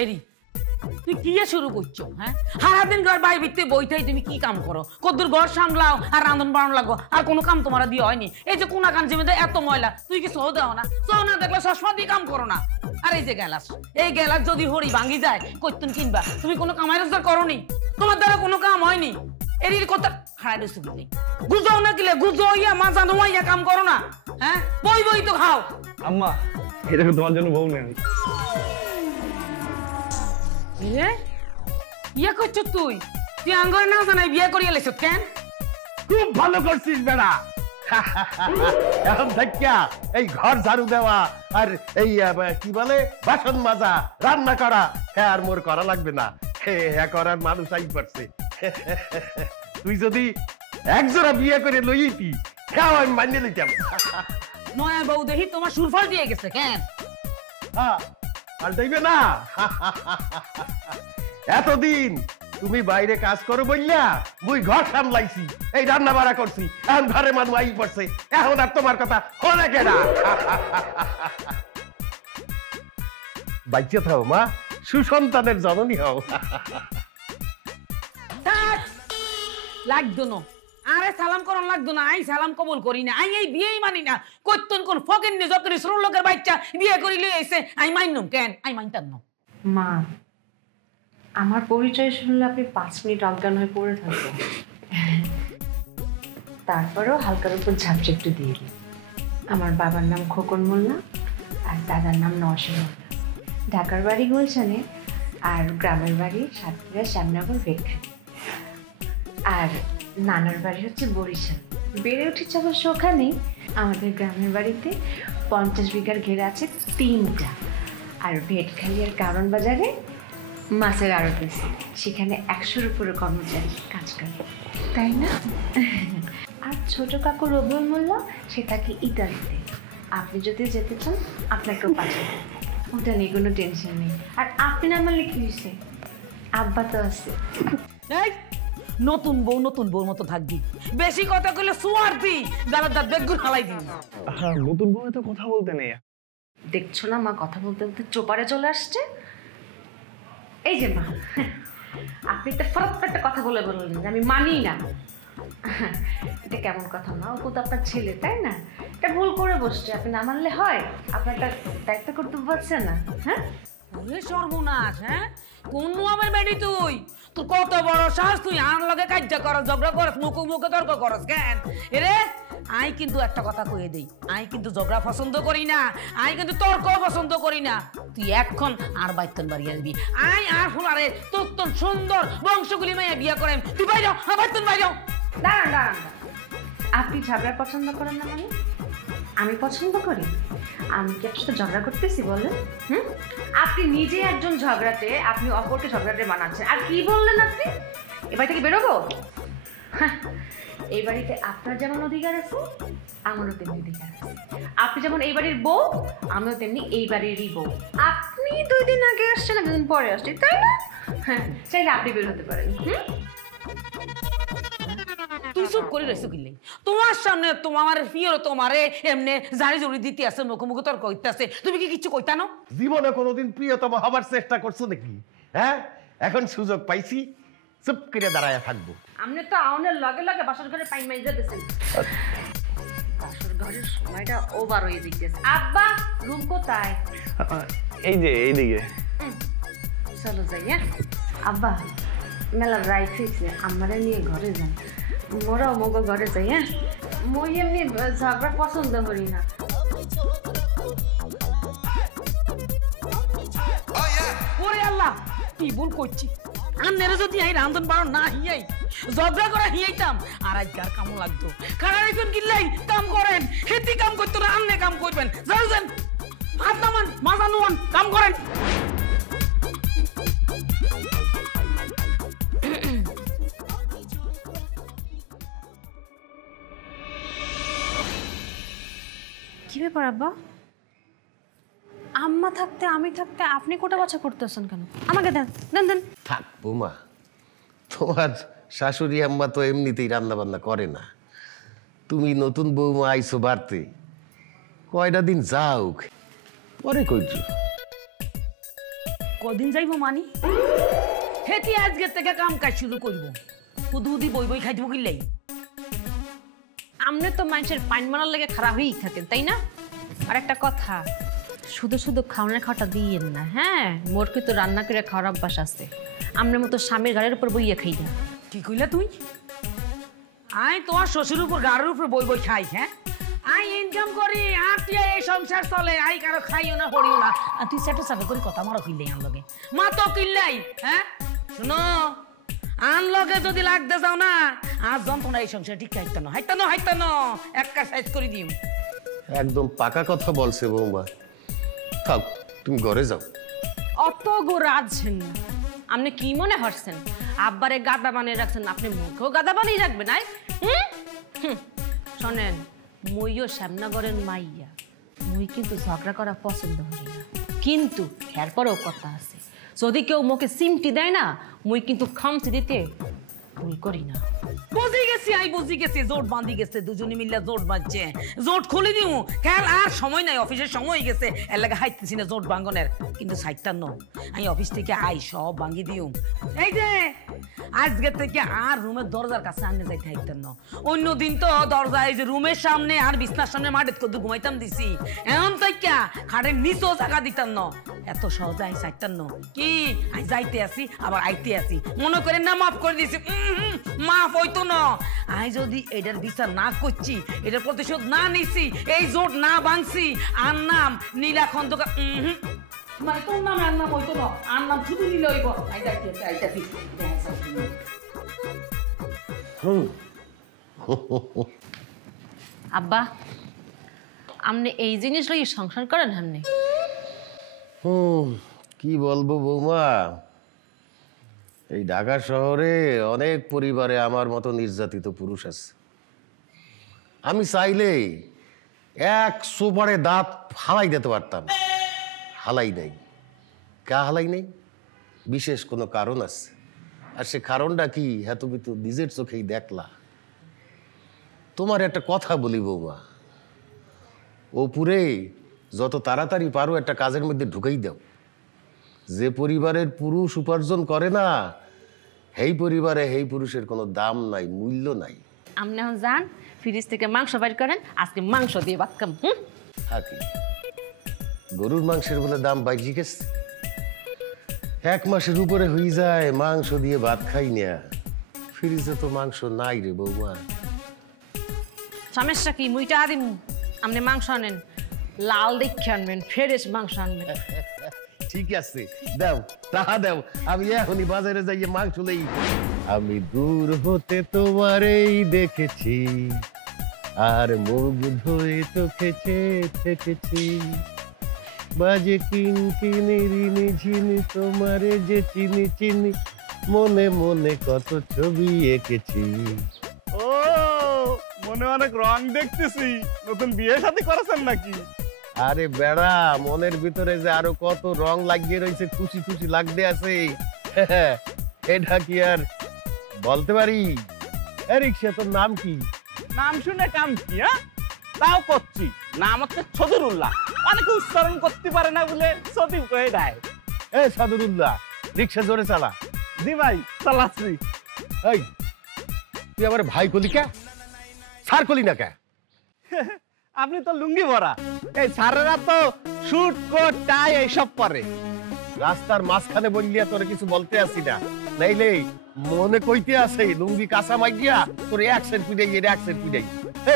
এরি তুই কি শুরু করছো? হ্যাঁ, সারাদিন ঘর বাই ভিত্তি বইটাই তুমি কি কাম করো? কদ্দুর ঘর সামলাও আর রান্ধন বাড়ানো লাগো, আর কোনো কাম তোমার দিয়ে হয়নি। এই যে কোনা কান জমিতে এত ময়লা, তুই কি সহ দাও না? সহ না দেখলে চশমা দিয়ে কাম করো না। আর এই যে গ্যালাস, এই গ্যালাস যদি হরি ভাঙি যায় কইতুন কিনবা? তুমি কোনো কামাই রোজগার করনি, তোমার দ্বারা কোনো কাম হয়নি। এরির কথা খাড়াই দিচ্ছ বুঝলি, গুজাও না কিলে গুজো ইয়া মাজা নোয়াইয়া কাম করো না। হ্যাঁ, বই বই তো খাও। আম্মা এটা তোমার জন্য বউ নেই। ইয়া করছ তুই? তুই আঙ্গরে না জানাই বিয়ে করিয়া লেছ কেন? খুব ভালো করছিস বেড়া। এখন দেখিয়া এই ঘর ঝাড়ু দেওয়া আর এই কি বলে বাসন মাজা রান্না করা হ্যাঁ আর মোর করা লাগবে না, হ্যাঁ করার মানুষ আই পারছে। তুই যদি একজোড়া বিয়ে করে লইতি হ্যাঁ আমি মানিয়ে লইতাম। নয়া বউ দেখি তোমার সুরফল দিয়ে গেছে কেন? হ্যাঁ পাল্টাইবে না। এতদিন তুমি বাইরে কাজ করো বললা মুই ঘর সামলাইছি, এই রান্না বাড়া করছি, এখন ঘরে মানুষ আই পড়ছে, এখন আর তোমার কথা হলে কেনা। বাইচে থাও মা, সুসন্তানের জননী হও। লাগতো না, আরে সালাম করন লাগতো না। আই সালাম কবুল করি না, আই এই বিয়েই মানি না। কইতন কোন ফকির নি যতরি শ্রম লোকের বাচ্চা বিয়ে করি লই আইছে, আই মাইনুম কেন? আই মানতাম না। মা, আমার পরিচয় শুনলে আপনি 5 মিনিট অজ্ঞান হয়ে পড়ে থাকবেন, তারপরেও হালকার উপর ঝাপসা একটু দিয়ে দিই। আমার বাবার নাম খোকন মোল্লা আর দাদার নাম নওশীন মোল্লা। ঢাকার বাড়ি গুলশানে আর গ্রামের বাড়ি সাতক্ষীরা শ্যামনগর বেগখালি। আর নানার বাড়ি হচ্ছে বরিশাল। বেড়ে উঠেছে অবশ্য ওখানেই। আমাদের গ্রামের বাড়িতে 50 বিঘার ঘেরা আছে 3টা। আর ভেটখালি আর কারণ বাজারে মাছের আড়ত আছে, সেখানে 100-র উপরে কর্মচারী কাজ করে, তাই না? আর ছোট কাকু রবিউল মোল্লা, সে থাকে ইতালিতে। আপনি যদি যেতে চান আপনাকেও পাঠাবো, ওটা নিয়ে কোনো টেনশন নেই। আর আপনি না মানলে কি হয়েছে, আব্বা তো আছে। এই নতুন বউ মতো থাকবি, বেশি কথা কইলে সুয়ার দি দাঁড়া বেগুন হালাই দিন। হ্যাঁ নতুন বউ তো কথা বলতে নেই। দেখছো না মা কথা বলতে বলতে চোপারে চলে আসছে। এই যে মা, আপনি তো ফরক একটা কথা বলে বললেন যে আমি মানি না। এটা কেমন কথা মা? ও তো আপনার ছেলে, তাই না? এটা ভুল করে বসছে, আপনি না মানলে হয়? আপনার দায়িত্ব করতে পারছেন না? হ্যাঁ ওরে সর্বনাশ! হ্যাঁ, কোন মুয়াবের বেডি তুই? তোর কত বড় সাহস, তুই আর লগে কাজ্জা করস, ঝগড়া করস, মুখে তর্ক করস কেন? এরে আই কিন্তু একটা কথা কইয়ে দেই, আই কিন্তু ঝগড়া পছন্দ করি না, আই কিন্তু তর্ক পছন্দ করি না। তুই এখন আর বাইতন বাড়ি আসবি, আই আর ফুলারে তোর সুন্দর বংশগুলি মেয়ে বিয়ে করেন। তুই বাইরে যাও, বাইতন বাইরে যাও। দাঁড়ান দাঁড়ান, আপনি ঝগড়া পছন্দ করেন না মানে? আমি পছন্দ করি? আমি কি আপনার সাথে ঝগড়া করতেছি বলেন? আপনি নিজে একজন ঝগড়াটে, আপনি অপরকে ঝগড়াটে বানাচ্ছেন। আর কি বললেন আপনি? এ বাড়ি থেকে বেরোবো? এই বাড়িতে আপনার যেমন অধিকার আছে আমারও তেমনি অধিকার আছে। আপনি যেমন এই বাড়ির বউ, আমিও তেমনি এই বাড়িরই বউ। আপনি 2 দিন আগে আসছেন, 2 দিন পরে আসছি, তাই না? হ্যাঁ, চাইলে আপনি বের হতে পারেন। তুই চুপ করে রয়েছো কিনলে? তোমার সামনে তোমার প্রিয় তোমারে এমনি জারি জড়ি দিতে আছে, মুখে তর্ক হইতে আছে, তুমি কি কিছু কইতা না? জীবনে কোনোদিন প্রিয়তম হবার চেষ্টা করছো নাকি? হ্যাঁ, এখন সুযোগ পাইছি, চুপ করে দাঁড়ায় থাকবো। আপনি তো আউনের লগে লগে বাসর ঘরে পাইন মাইজা দিয়েছেন। বাসর ঘরের সময়টা ওভার হয়ে দিতেছে। আব্বা, রুম কোথায়? এই যে এইদিকে। চলো যাই। হ্যাঁ আব্বা, মেলা রাইট হয়েছে, আমারে নিয়ে ঘরে যান। মোরাও মগো ঘরে যাই। হ্যাঁ, মই এমনি ঝগড়া পছন্দ করি না। ওরে আল্লাহ, কি ভুল করছি! আন্নের যদি আই রান্ধন বাড়ো না হিয়াই ঝগড়া করা হিয়াইতাম, আর আজকার কামও লাগতো। খারাপ একজন কিনলাই কাম করেন, হেতি কাম করতো না, আন্নে কাম করবেন। যাও যান, হাত নামান, মাজা নুয়ান, কাম করেন। কি ব্যাপার আব্বা? আম্মা থাকতে আমি থাকতে আপনি কোটা বাছা করতেছেন কেন? আমাকে দেন দেন দেন। থাক বৌমা, তোমার শাশুড়ি আম্মা তো এমনিতেই রান্না বান্না করে না। তুমি নতুন বৌমা আইসো বাড়তে, কয়টা দিন যাও, পরে কইছো। কদিন যাইব মানি হেতি আজকে থেকে কাম কাজ শুরু করবো হুদি বই বই খাইতে কিনলেই আপনি তো মানুষের পান মারার লেগে খারাপ হয়েই থাকেন তাই না? আর একটা কথা, শুধু শুধু খাওয়ানোর খাওয়াটা দিয়েন না, হ্যাঁ? মোর কিন্তু রান্না করে খাওয়ার অভ্যাস আছে। আপনার মতো স্বামীর গাড়ির উপর বইয়ে খাই না। কি কইলা তুই? আই তোমার শ্বশুর উপর গাড়ির উপর বই বই খাই, হ্যাঁ? আই ইনকাম করি আর তুই এই সংসার চলে, আই কারো খাইও না পড়িও না, আর তুই সেটা সাথে করে কথা মারো কিনলেই আন লগে মা তো কিনলাই, হ্যাঁ? শুনো আন লগে যদি লাগতে যাও না আর যন্ত্রণা এই সংসার ঠিক হাইতানো একটা সাইজ করে দিও। একদম পাকা কথা বলছে বৌমা। থাক, তুমি ঘরে যাও। অত গোরাজছেন না। আপনি কি মনে হচ্ছেন আব্বারে গাদা বানিয়ে রাখছেন, আপনি মুখেও গাদা বানিয়ে রাখবেন? শোনেন, মইও শ্যামনগরের মাইয়া, মুই কিন্তু ঝগড়া করা পছন্দ করি না, কিন্তু এরপরেও কথা আছে, যদি কেউ মুখে সিমটি দেয় না মুই কিন্তু খামচি দিতে ভুল করি না। বুঝি গেছি জোট বাঁধি গেছে, দুজনে মিলে জোট বাঁধছে, জোট খুলে দিও খেল, আর সময় নাই, অফিসের সময় গেছে, এর লাগে হাইতেছি না জোট ভাঙ্গনের, কিন্তু সাইটটা ন আমি অফিস থেকে আই সব ভাঙ্গি দিও। এই যে আজকে থেকে আর রুমের দরজার কাছে আনতে যাইতে হাইতেন না, অন্যদিন তো দরজা এই যে রুমের সামনে আর বিছনার সামনে মাঠে কত ঘুমাইতাম দিছি, এমন তাই কা খাটের নিচেও জায়গা দিতাম না, এত সহজে আই সাইটটার ন কি আই যাইতে আসি আবার আইতে আসি, মনে করেন না মাফ করে দিছি, মাফ হইতো না। আই যদি এটার বিচার না করছি, এটার প্রতিশোধ না নিছি, এই জোট না ভাঙছি, আর নাম নীলা খন্দকার, মানে তোর নাম আর নাম হইতো না, আর নাম শুধু নীলা হইব। আই যাইতেছি আইতাছি। আব্বা, আপনি এই জিনিস লই সংসার করেন হামনে? কি বলবো বৌমা, এই ঢাকা শহরে অনেক পরিবারে আমার মতো নির্যাতিত পুরুষ আছে। আমি চাইলেই এক সোপারে দাঁত হালাই দিতে পারতাম, হালাই নেই। কা হালাই নেই? বিশেষ কোনো কারণ আছে, আর সে কারণটা কি হ্যাঁ তুমি তো নিজের চোখেই দেখলা। তোমার একটা কথা বলি বৌমা, ওপরে যত তাড়াতাড়ি পারো একটা কাজের মধ্যে ঢুকাই দাও। যে পরিবারের পুরুষ উপার্জন করে না, সেই পরিবারে সেই পুরুষের কোনো দাম নাই, মূল্য নাই। আপনি এখন যান, ফ্রিজ থেকে মাংস বাইর করেন, আজকে মাংস দিয়ে ভাত খাম। থাকি গরুর মাংসের বলে দাম বাইরে গেছে, 1 মাসের উপরে হয়ে যায় মাংস দিয়ে ভাত খাই না। ফ্রিজে তো মাংস নাই রে বৌমা। সমস্যা কি? মুইটা আদিম, আপনি মাংস আনেন, লাল দেখে আনবেন, ফ্রেশ মাংস আনবেন। ঠিক আছে, দাও টাকা দাও, আমি এখনই বাজারে যাইয়ে মাংস লই। আমি দূর হতে তোমারেই দেখেছি, আর মুগ্ধ হয়ে চোখে থেকেছি, বাজে কিনকিনিরি ঝিনি তোমারে যে চিনি চিনি, মনে মনে কত ছবি এঁকেছি। ও মনে অনেক রং দেখতেছি, নতুন বিয়ে শাদী করেছেন নাকি? আরে বেড়া, মনের ভিতরে যে আরো কত রং লাগিয়ে রয়েছে, খুশি খুশি লাগতে আছে, এটা কি আর বলতে পারি? রিক্সা, তোর নাম কি? নাম শুনে কাম কি? তাও করছি, নাম হচ্ছে সদরুল্লাহ, অনেকে উচ্চারণ করতে পারে না বলে সদীপ কয়ে দেয়। এ সদরুল্লাহ, রিক্সা জোরে চালা। জি ভাই, চালাচ্ছি। এই তুই আমার ভাই কলি কে, সার কলি না কে? আপনি তো লুঙ্গি ভরা, এই সারেরা তো শুট কোট টাই এইসব পরে। রাস্তার মাঝখানে বললিয়া তোরে কিছু বলতে আসি না, নাইলে মনে কইতে আছে লুঙ্গি কাঁচা মাইয়া তোর 1 সেন্ট পিড়াই 1 সেন্ট পিড়াই।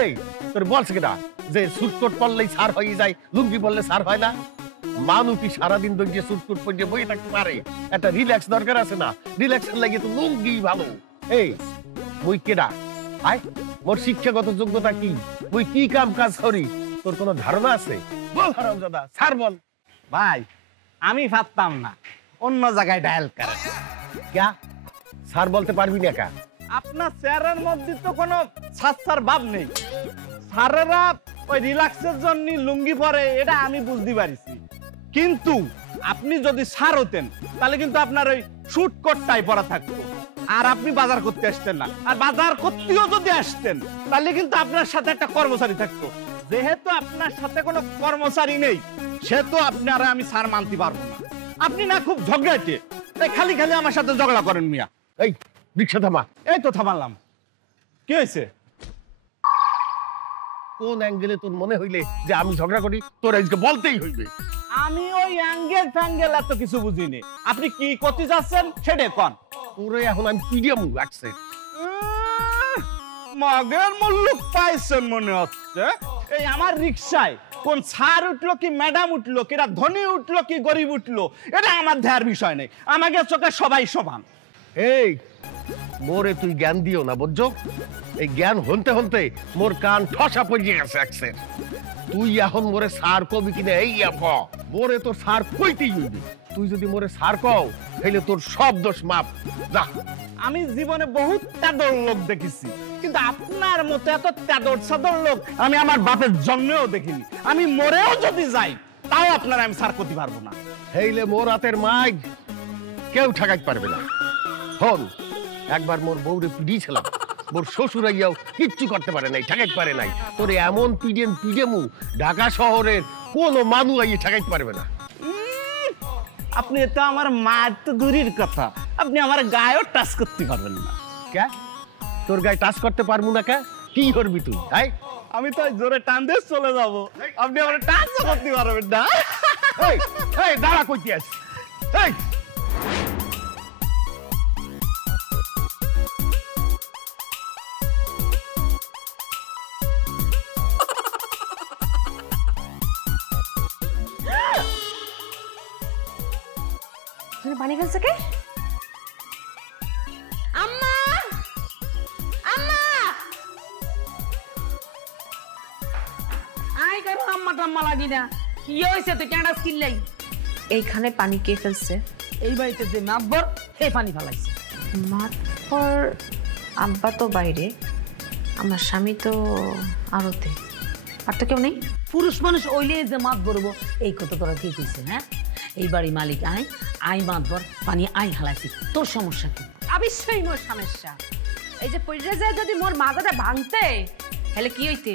এই তোর বলছে কিনা যে সুট কোট পরলেই সার হয়ে যায়, লুঙ্গি পরলে সার হয় না? মানুষ কি সারাদিন ধরে সুট কোট পরে বসে থাকতে পারে? একটা রিল্যাক্স দরকার আছে না? রিল্যাক্সের লাগে তো লুঙ্গি ভালো। এই মুই কেডা? আয়, মোর শিক্ষাগত যোগ্যতা কি? মুই কি কাম কাজ করি তোর কোনো ধারণা আছে? বল হারামজাদা, স্যার বল। ভাই আমি ভাবতাম না, অন্য জায়গায় ডায়াল করে। ক্যা স্যার বলতে পারবি না কা? আপনার চেহারার মধ্যে তো কোনো সাচ্চার ভাব নেই। স্যারেরা ওই রিল্যাক্সের জন্য লুঙ্গি পরে, এটা আমি বুঝতে পারিছি, কিন্তু আপনি যদি স্যার হতেন তাহলে কিন্তু আপনার ওই শুট কোটটাই পরা থাকতো, আর আপনি বাজার করতে আসতেন না। আর বাজার করতেও যদি আসতেন তাহলে কিন্তু আপনার সাথে একটা কর্মচারী থাকতো। যেহেতু আপনার সাথে কোনো কর্মচারী নেই, সেহেতু আপনারা আমি স্যার মানতে পারবো না। আপনি না খুব ঝগড়াটে, তাই খালি খালি আমার সাথে ঝগড়া করেন মিয়া। এই রিক্সা থামা। এই তো থামালাম। কি হয়েছে? কোন অ্যাঙ্গেলে তোর মনে হইলে যে আমি ঝগড়া করি, তোর আজকে বলতেই হইবে। আমি ওই অ্যাঙ্গেল ফ্যাঙ্গেল এত কিছু বুঝিনি। আপনি কি করতে যাচ্ছেন সেটা কন। তোরে এখন আমি পিডিএম রাখছে। মগের মুল্লুক পাইছেন মনে হচ্ছে। এই আমার রিক্সায় কোন স্যার উঠলো কি ম্যাডাম উঠলো, কিরা ধনী উঠলো কি গরিব উঠলো, এটা আমার দেয়ার বিষয় নেই। আমাকে চোখে সবাই সমান। এই মোরে তুই জ্ঞান দিও না, বুঝছো? এই জ্ঞান হনতে হনতে মোর কান ঠসা পড়ে গেছে একসের। তুই এখন মোরে সার কবি কিনা এই মোরে তোর সার কইতেই হইবে। তুই যদি মোরে সার কও তাহলে তোর সব দোষ মাপ। যা। আমি জীবনে বহুত তেদর লোক দেখেছি, কিন্তু আপনার মতো এত তেদর সাদর লোক আমি আমার বাপের জন্মেও দেখিনি। আমি মরেও যদি যাই তাও আপনার আমি সার করতে পারবো না। হেইলে মোর হাতের মাইক কেউ ঠেকাইতে পারবে না। হন একবার মোর বউরে পিডিয়েছিলাম, মোর শ্বশুর আইয়াও কিচ্ছু করতে পারে নাই, ঠেকাইতে পারে নাই। তোর এমন পিডিএমু ঢাকা শহরের কোনো মানু আইয়ে ঠেকাইতে পারবে না। আপনি তো আমার মার তো দূরের কথা, আপনি আমার গায়েও টাচ করতে পারবেন না। কে তোর গায়ে টাচ করতে পারবো না? কে কি করবি তুই? তাই আমি তো জোরে টান দিয়ে চলে যাব, আপনি আমার টাচ করতে পারবেন না। এই এই দাঁড়া কইতে আছিস? এই পানি ফেলছে কে? আম্মা, আম্মা! আই কেন আম্মা টাম্মা লাগি না? কি হয়েছে তুই কেন চিল্লাই? এইখানে পানি কে ফেলছে? এই বাড়িতে যে মাতবর এই পানি ফেলাইছে। মাতবর আব্বা তো বাইরে, আমার স্বামী তো আড়তে, আর তো কেউ নেই। পুরুষ মানুষ ওইলে যে মাত বলবো এই কথা তোরা কে কইছে? হ্যাঁ, এই বাড়ি মালিক আই মাতবর পানি আই হালাইছি, তোর সমস্যা কি? অবশ্যই মোর সমস্যা। এই যে পইরা যায় যদি মোর মাথাটা ভাঙতে হেলে কি হইতে?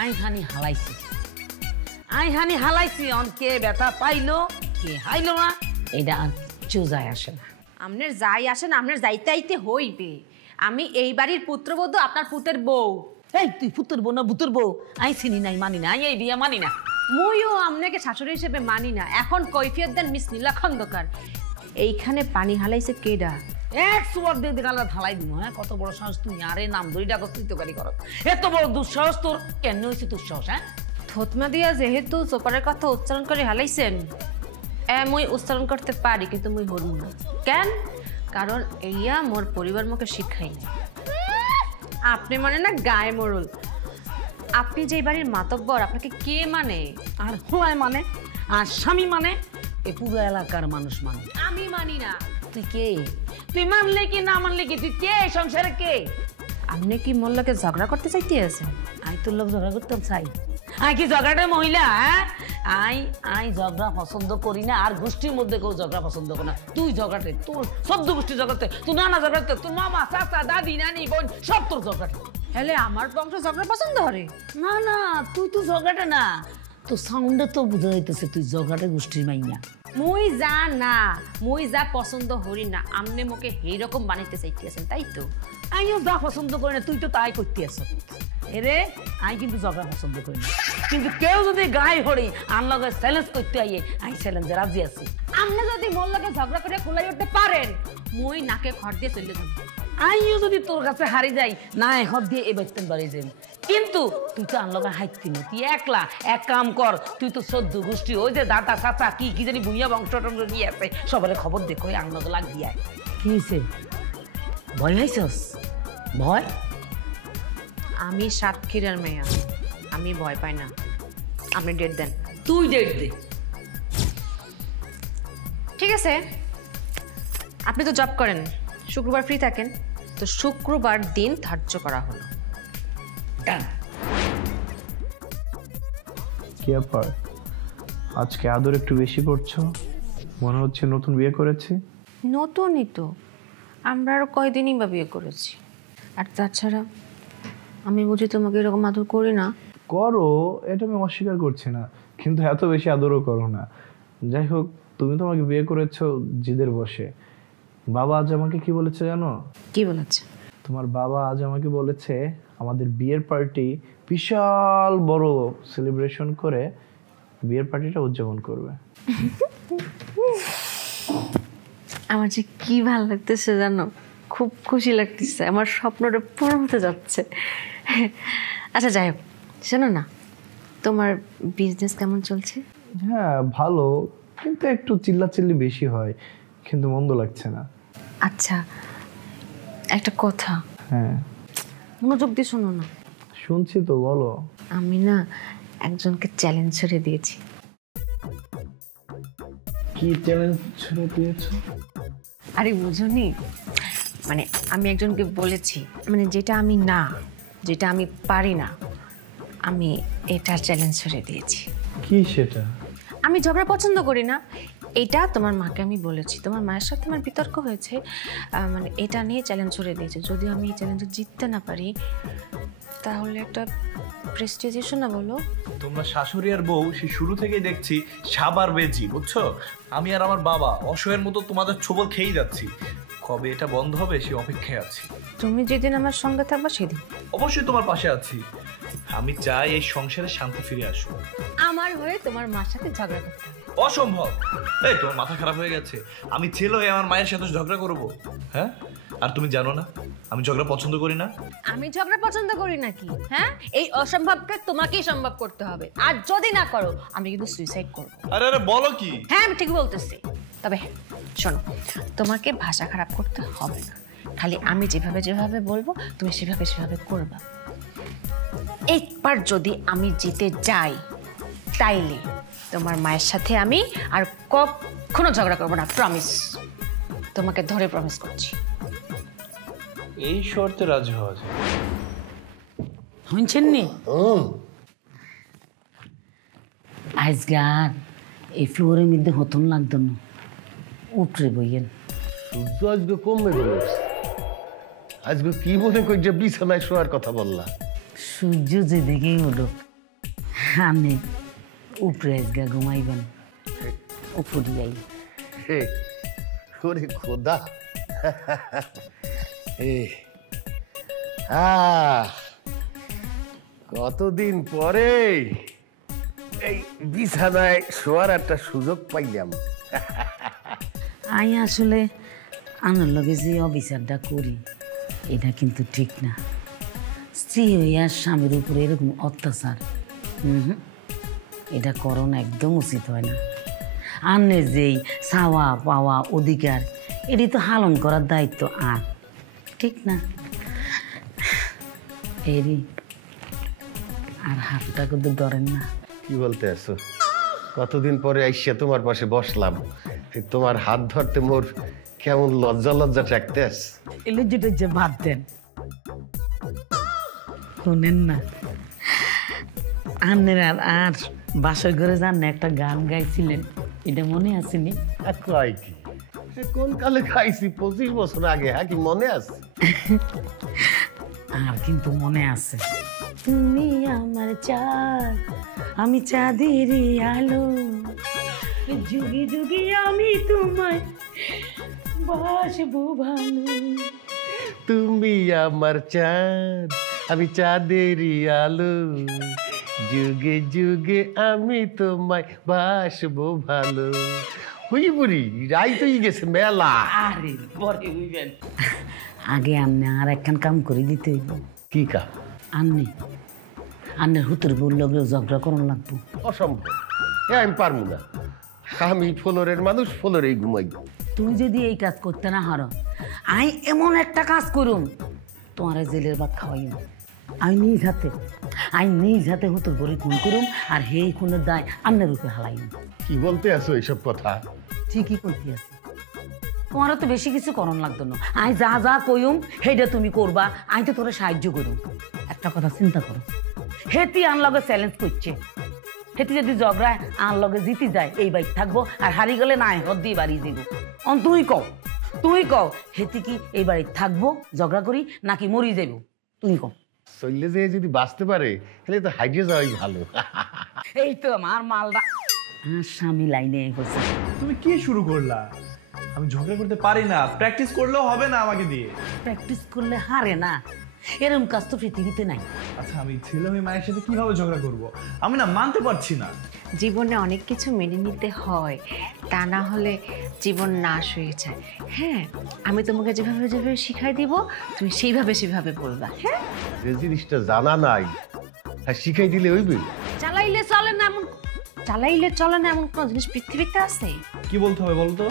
আই হানি হালাইছি অন কে ব্যথা পাইলো কে হাইলো না এটা আর কিচ্ছু যায় আসে না। আমনের যাই আসেন, আমনের যাইতে আইতে হইবে। আমি এই বাড়ির পুত্রবধূ, আপনার পুতের বউ। এই তুই পুতুর বউ না ভুতুর বউ? আই চিনি নাই, মানি না, এই বিয়া মানি না। মুইও আমনেকে শাশুড়ি হিসেবে মানি না। এখন কৈফিয়ত দেন মিস নীলা খন্দকার। এইখানে পানি হালাইছে কেডা? এক সুয়ার দিয়ে গালা ঢালাই দিব। হ্যাঁ, কত বড় সাহস তুই আরে নাম ধরি ডাকস তুই তো গাড়ি কর, এত বড় দুঃসাহস তোর কেন হয়েছে? দুঃসাহস? হ্যাঁ, থতমা দিয়া যেহেতু চোপারের কথা উচ্চারণ করে হালাইছেন, মুই উচ্চারণ করতে পারি কিন্তু মুই হরু না। কেন? কারণ এইয়া মোর পরিবার মুখে শিখাই না। আপনি মানে না গায়ে মরল। আপনি যে বাড়ির মাতব্বর, আপনাকে কে মানে? আর হুয়ায় মানে, আর স্বামী মানে, এ পুরো এলাকার মানুষ মানে। আমি মানি না। তুই কে? তুই মানলে কি না মানলে কি? তুই কে সংসারে কে? আপনি কি মোল্লাকে ঝগড়া করতে চাইতে আছেন? আই তোর লোক ঝগড়া করতে চাই? আই কি ঝগড়াটা মহিলা? হ্যাঁ, আই ঝগড়া পছন্দ করি না, আর গোষ্ঠীর মধ্যে কেউ ঝগড়া পছন্দ করে না। তুই ঝগড়াতে, তোর সদ্য গোষ্ঠী ঝগড়াতে, তুই নানা ঝগড়াতে, তোর মামা চাচা দাদি নানি বোন সব তোর ঝগড়াতে। হেলে আমার বংশ ঝগড়া পছন্দ করে? না না, তুই তো ঝগড়াটা না, তোর সাউন্ডে তো বোঝা যাইতেছে তুই ঝগড়াটা গোষ্ঠীর মাইয়া। মুই যা না, মুই যা পছন্দ হরি না, আমনে মোকে এই রকম বানাইতে চাইতেছেন, তাই তো? আমিও যা পছন্দ করি না তুই তো তাই করতে আস। এরে আমি কিন্তু ঝগড়া পছন্দ করি না, কিন্তু কেউ যদি গায়ে হরি আনলগে চ্যালেঞ্জ করতে আইয়ে আমি চ্যালেঞ্জে রাজি আছি। আপনি যদি মোর লগে ঝগড়া করে কুলাই উঠতে পারেন, মুই নাকে খড় দিয়ে চলে যাব। আমিও যদি তোর কাছে হারি যাই না এখন দিয়ে এ বেতন বাড়ি যাই, কিন্তু তুই তো আনলগে হাইতি না, তুই একলা। এক কাম কর, তুই তো সদ্য গোষ্ঠী ওই যে দাদা চাচা কি কি জানি ভুইয়া বংশ টংশ কি আছে সবার খবর দেখো আনলগে লাগ দিয়ে। কি হয়েছে? ভয় হয়েছস? ভয়? আমি সাতক্ষীরার মেয়া, আমি ভয় পাই না। আপনি ডেট দেন। তুই ডেট দে। ঠিক আছে, আপনি তো জব করেন, শুক্রবার ফ্রি থাকেন, তো শুক্রবার দিন ধার্য করা হলো। কি ব্যাপার, আজকে আদর একটু বেশি করছো? মনে হচ্ছে নতুন বিয়ে করেছি। নতুনই তো, আমরা আরো কয়দিনই বা বিয়ে করেছি। আর তাছাড়া আমি বুঝি তোমাকে এরকম আদর করি না? করো, এটা আমি অস্বীকার করছি না, কিন্তু এত বেশি আদরও করো না। যাই হোক, তুমি তো আমাকে বিয়ে করেছো জিদের বসে। বাবা আজ আমাকে কি বলেছে জানো? কি বলেছে? তোমার বাবা আজ আমাকে বলেছে আমাদের বিয়ের পার্টি বিশাল বড় সেলিব্রেশন করে বিয়ের পার্টিটা উদযাপন করবে। আমার যে কি ভালো লাগতেছে জানো, খুব খুশি লাগতেছে, আমার স্বপ্নটা পূরণ হতে যাচ্ছে। আচ্ছা যাই হোক, শোনো না, তোমার বিজনেস কেমন চলছে? হ্যাঁ ভালো, কিন্তু একটু চিল্লাচিল্লি বেশি হয়, কিন্তু মন্দ লাগছে না। আচ্ছা একটা কথা, হ্যাঁ মনোযোগ দিয়ে শোনো না। শুনছি তো, বলো। আমি না একজনকে চ্যালেঞ্জ ছেড়ে দিয়েছি। কি চ্যালেঞ্জ ছেড়ে দিয়েছো? আরে বুঝুনি, মানে আমি একজনকে বলেছি, মানে যেটা আমি না, যেটা আমি পারি না, আমি এটার চ্যালেঞ্জ ছেড়ে দিয়েছি। কি সেটা? আমি ঝগড়া পছন্দ করি না, এটা তোমার মাকে আমি বলেছি। তোমার মায়ের সাথে আমার বিতর্ক হয়েছে, মানে এটা নিয়ে চ্যালেঞ্জ ছড়ে দিয়েছে। যদি আমি এই চ্যালেঞ্জে জিততে না পারি তাহলে একটা প্রেস্টিজ ইস্যু না, বলো? তোমরা শাশুড়ি আর বউ সে শুরু থেকেই দেখছি সাবার বেজি, বুঝছো? আমি আর আমার বাবা অসহায়ের মতো তোমাদের ছোবল খেয়েই যাচ্ছি। কবে এটা বন্ধ হবে সে অপেক্ষায় আছি। তুমি যেদিন আমার সঙ্গে থাকবা সেদিন অবশ্যই তোমার পাশে আছি। আমি চাই এই সংসারে শান্তি ফিরে আসুক। আমার হয়ে তোমার মার সাথে ঝগড়া করতে হবে। অসম্ভব। এই তোমার মাথা খারাপ হয়ে গেছে? আমি ছেলে হয়ে আমার মায়ের সাথে ঝগড়া করব? হ্যাঁ, আর তুমি জানো না আমি ঝগড়া পছন্দ করি না। আমি ঝগড়া পছন্দ করি নাকি? হ্যাঁ, এই অসম্ভবকে তোমাকেই সম্ভব করতে হবে, আর যদি না করো আমি কিন্তু সুইসাইড করব। আরে আরে বলো কি? হ্যাঁ আমি ঠিক বলতেছি। তবে হ্যাঁ শোনো, তোমাকে ভাষা খারাপ করতে হবে না, খালি আমি যেভাবে যেভাবে বলবো তুমি সেভাবে সেভাবে করবা। একবার যদি আমি জিতে যাই তাইলে তোমার মায়ের সাথে আমি আর কখনো ঝগড়া করবো না, প্রমিস। তোমাকে ধরে প্রমিস করছি। এই শর্তে রাজি হওয়া যায়? শুনছেন নি? আজগার এই ফ্লোরের মধ্যে হতন লাগতো না, উপরে বইয়েন। সূর্য আজকে কমবে গেল, আজকে কি মনে করি যে বিছানায় শোয়ার কথা বললা? সূর্য যেদিকেই উঠুক আমি উপরে আজগা ঘুমাইবেন, উপরে যাই। ওরে খোদা, কতদিন পরে এই বিছানায় শোয়ার একটা সুযোগ পাইলাম। আমি আসলে আমার লগে যে অবিচারটা করি এটা কিন্তু ঠিক না। স্ত্রী হইয়া স্বামীর উপরে এরকম অত্যাচার এটা করণ একদম উচিত হয় না। আন্নের যেই চাওয়া পাওয়া অধিকার এটি তো পালন করার দায়িত্ব আর, ঠিক না? এরই আর হাতটা কিন্তু ধরেন না। কি বলতে আছো? কতদিন পরে আইসা তোমার পাশে বসলাম, তোমার হাত ধরতে মোর কেমন লজ্জা লজ্জা ঠেকতে আস। এলে যেটা যে বাদ দেন, শোনেন না আন্নের আর বাসার ঘরে যান না একটা গান গাইছিলেন, এটা মনে আসেনি? কয় কি কোন কালে খাইছি? 25 বছর আগে। হ্যাঁ কি মনে আছে? আর কিন্তু মনে আছে। তুমি আমার চাঁদ, আমি চাঁদেরই আলো, যুগে যুগে আমি তোমায় বাসবো ভালো। তুমি আমার চাঁদ, আমি চাঁদেরই আলো, যুগে যুগে আমি তোমায় বাসবো ভালো। বুঝি বুড়ি রাই তো গেছে মেলা। আরে পরে হইবেন, আগে আপনি আর একখান কাম করে দিতে হইব। কি কাম? আন্নের হুতুর বলল ঝগড়া করন লাগবো। অসম্ভব, আমি পারবো না। আমি ফ্লোরের মানুষ, ফ্লোরেই ঘুমাই। তুমি যদি এই কাজ করতে না হারো, আমি এমন একটা কাজ করুম তোমার জেলের ভাত খাওয়াইম। আমি নিজ হাতে হুতুর বড়ি খুন করুম আর হেই খুনের দায় আন্নের রূপে হালাইম। কি বলতে আছো এইসব কথা? ঠিকই করতে আছে, তোমারও তো বেশি কিছু করণ লাগতো না। আমি যা যা কইম সেইটা তুমি করবা, আমি তো তোরা সাহায্য করুম। একটা কথা চিন্তা করো, হেতি আন লগে চ্যালেঞ্জ করছে, হেতি যদি ঝগড়ায় আন লগে জিতি যায় এই বাইক থাকবো, আর হারি গেলে নাই হদ দিয়ে বাড়ি দিব। তুই কও হেতি কি এই বাড়ি থাকবো ঝগড়া করি নাকি মরি যাইব? তুমি কও। চললে যে যদি বাঁচতে পারে তাহলে তো হাইটে যাওয়াই ভালো। এই তো আমার মালদা। স্বামী লাইনে হচ্ছে। তুমি কি শুরু করলা? আমি ঝগড়া করতে পারি না, প্র্যাকটিস করলেও হবে না আমাকে দিয়ে। প্র্যাকটিস করলে হারে না, এরকম কাজ তো পৃথিবীতে নাই। আচ্ছা আমি ছেলে হয়ে মায়ের সাথে কিভাবে ঝগড়া করব? আমি না মানতে পারছি না। জীবনে অনেক কিছু মেনে নিতে হয়, তা না হলে জীবন নাশ হয়ে যায়। হ্যাঁ, আমি তোমাকে যেভাবে যেভাবে শিখাই দিব তুমি সেইভাবে বলবা। হ্যাঁ, যে জিনিসটা জানা নাই শিখাই দিলে হইবে। চালাইলে চলে না এমন কোন জিনিস পৃথিবীতে আছে? কি বলতে হবে বলতো?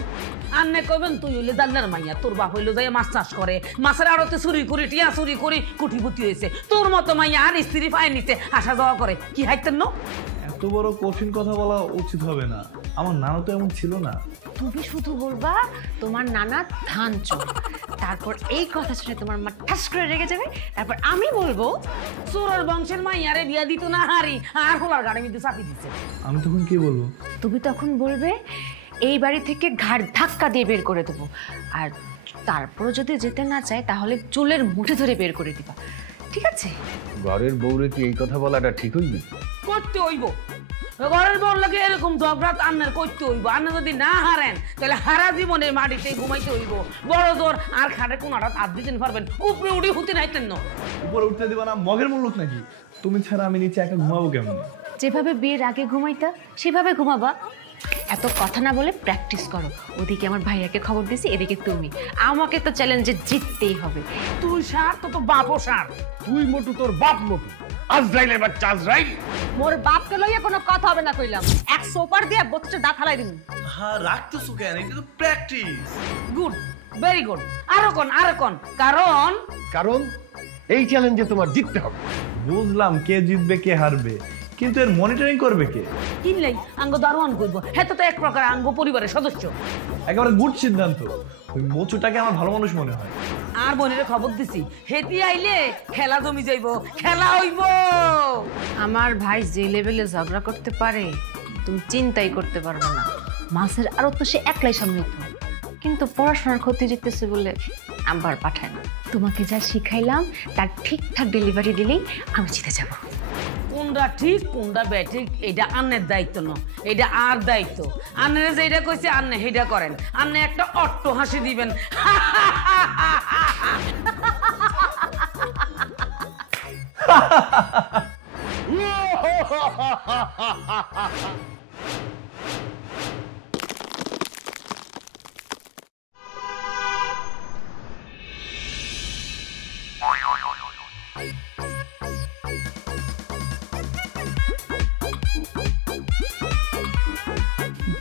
আন্নে কবেন তুই হইলে দান্নার মাইয়া, তোর বাপ হইলো যাই মাছ চাষ করে, মাছের আড়তে চুরি করি, টিয়া চুরি করি, কুটিপুটি হয়েছে। তোর মতো মাইয়া আর স্ত্রী পায় নিতে আসা যাওয়া করে, কি হাইতেন না? এত বড় কঠিন কথা বলা উচিত হবে না। আমার নানা তো এমন ছিল না। তুমি শুধু বলবা তোমার নানা ধান চোর, তারপর এই কথা শুনে তোমার মা ঠাস করে রেগে যাবে, তারপর আমি বলবো চোরের বংশের মাইয়ারে বিয়া দিত না হারি, আর হোলার গাড়ি মধ্যে চাপি দিচ্ছে। আমি তখন কি বলবো? তুমি তখন বলবে এই বাড়ি থেকে ঘাড় ধাক্কা দিয়ে বের করে দেবো, আর তারপর যদি যেতে না চায় তাহলে চুলের মুঠে ধরে বের করে দিবা, ঠিক আছে? ঘরের বউরে কি এই কথা বলাটা ঠিক হইবে? করতে হইব, ঘরের বউর লাগে এরকম ঝগড়া আন্নার করতে হইব। আন্না যদি না হারেন তাহলে হারা জীবনে মাটিতে ঘুমাইতে হইব। বড় জোর আর খাটে কোনাটা হাত দিতেন পারবেন, উপরে উঠে হুতে নাইতেন না। উপরে উঠতে দিবা না? মগের মুলুক নাকি? তুমি ছাড়া আমি নিচে একা ঘুমাবো কেমন? যেভাবে বিয়ের আগে ঘুমাইতা সেভাবে ঘুমাবা। এত কথা না বলে প্র্যাকটিস করো। ওদিকে আমার ভাইয়াকে খবর দিছি, এদিকে তুমি। আমাকে তো চ্যালেঞ্জে জিততেই হবে। তুই সার তো বাপও সার। তুই মোটু তোর বাপ মোটু, আজরাইলের বাচ্চা আজরাইল। মোর বাপকে লইয়া কোনো কথা হবে না কইলাম। এক সোপার দিয়ে বত্রিশটা দাঁত হালাই দিন। হ্যাঁ রাখতেছো কেন? এটা তো প্র্যাকটিস। Good, very good. আরো কোন কারণ এই চ্যালেঞ্জে তোমার জিততে হবে। বুঝলাম কে জিতবে কে হারবে, কিন্তু এর মনিটরিং করবে কে? কিনলেই আঙ্গ দারোয়ান করবো। হ্যাঁ, তো এক প্রকার আঙ্গ পরিবারের সদস্য। একেবারে গুড সিদ্ধান্ত। ওই মোচুটাকে আমার ভালো মানুষ মনে হয়। আর বোনের খবর দিছি, হেতি আইলে খেলা জমি যাইব, খেলা হইব। আমার ভাই যে লেভেলে ঝগড়া করতে পারে তুমি চিন্তাই করতে পারবে না। মাছের আরো তো সে একলাই সামলাত, কিন্তু পড়াশোনার ক্ষতি জিততেছে বলে আবার পাঠায় না। তোমাকে যা শিখাইলাম তার ঠিকঠাক ডেলিভারি দিলেই আমি জিতে যাব। কোনটা ঠিক কোনটা ব্যাঠিক এটা আন্নের দায়িত্ব না, এটা আর দায়িত্ব। আন্নের যেটা কইছে আন্নে সেটা করেন। আন্নে একটা অট্ট হাসি দিবেন।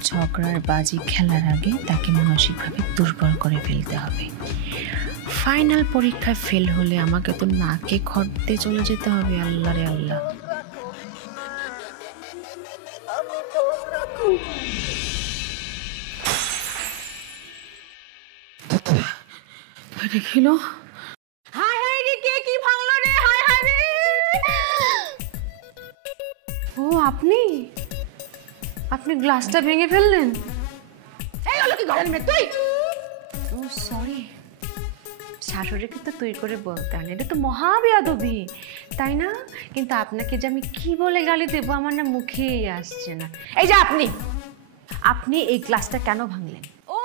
ঝগড়ার বাজি খেলার আগে তাকে মানসিকভাবে দুর্বল করে ফেলতে হবে। ফাইনাল পরীক্ষায় ফেল হলে আমাকে তো নাকে খড়তে চলে যেতে হবে। আল্লাহ রে আল্লাহ। দেখিল হাই হাই রে, কে কি ভাঙলো রে? হাই হাই রে। ও আপনি গ্লাসটা ভেঙে ফেললেন? এই হলো কি ঘরের মেয়ে তুই? ও সরি, শাশুড়িকে তো তুই করে বলতে হয় না, এটা তো মহাবেয়াদবি, তাই না? কিন্তু আপনাকে যে আমি কি বলে গালি দেবো আমার না মুখেই আসছে না। এই যে আপনি এই গ্লাসটা কেন ভাঙলেন? ও,